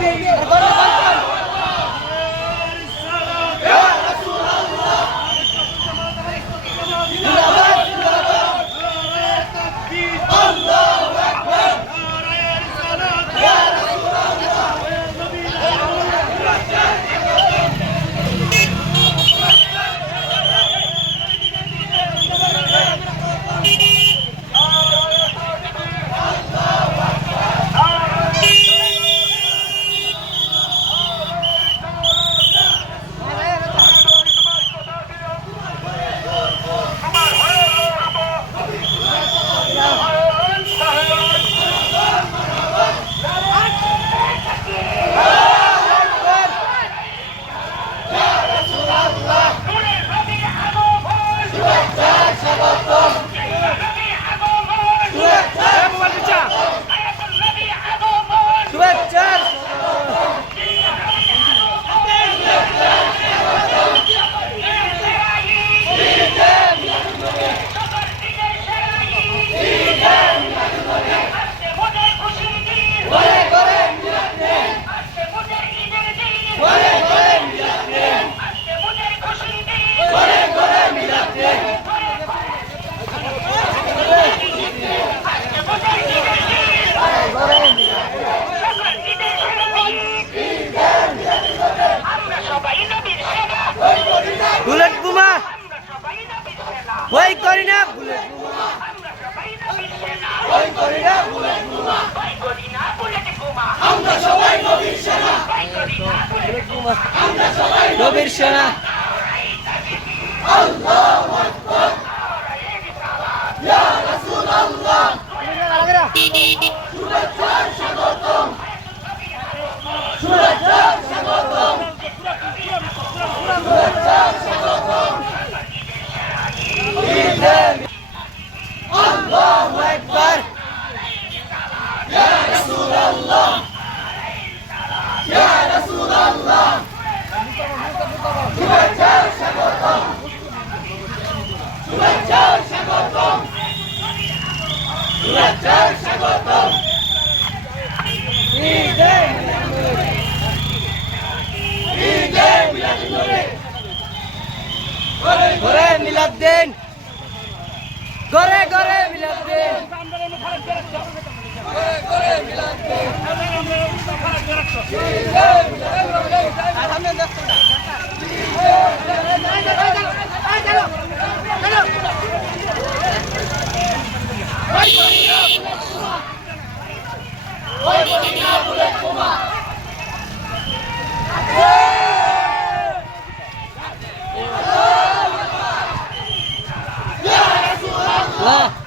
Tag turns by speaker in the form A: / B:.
A: শুভেচ্ছা ভয় করি না বুলেট বোমা ভয় করি না বুলেট বোমা আমরা সবাই নবীর সেনা। বুলেট বোমা আমরা সবাই নবীর সেনা। আল্লাহু আকবার ইয়া রাসূলুল্লাহ ইয়া রাসূলুল্লাহ শুভেচ্ছা স্বাগতম শুভেচ্ছা স্বাগতম ঈদে মিলাদুন্নবী ঈদে মিলাদুন্নবী ঘরে মিলাদ দিন ঘরে ঘরে মিলাদ দিন Left.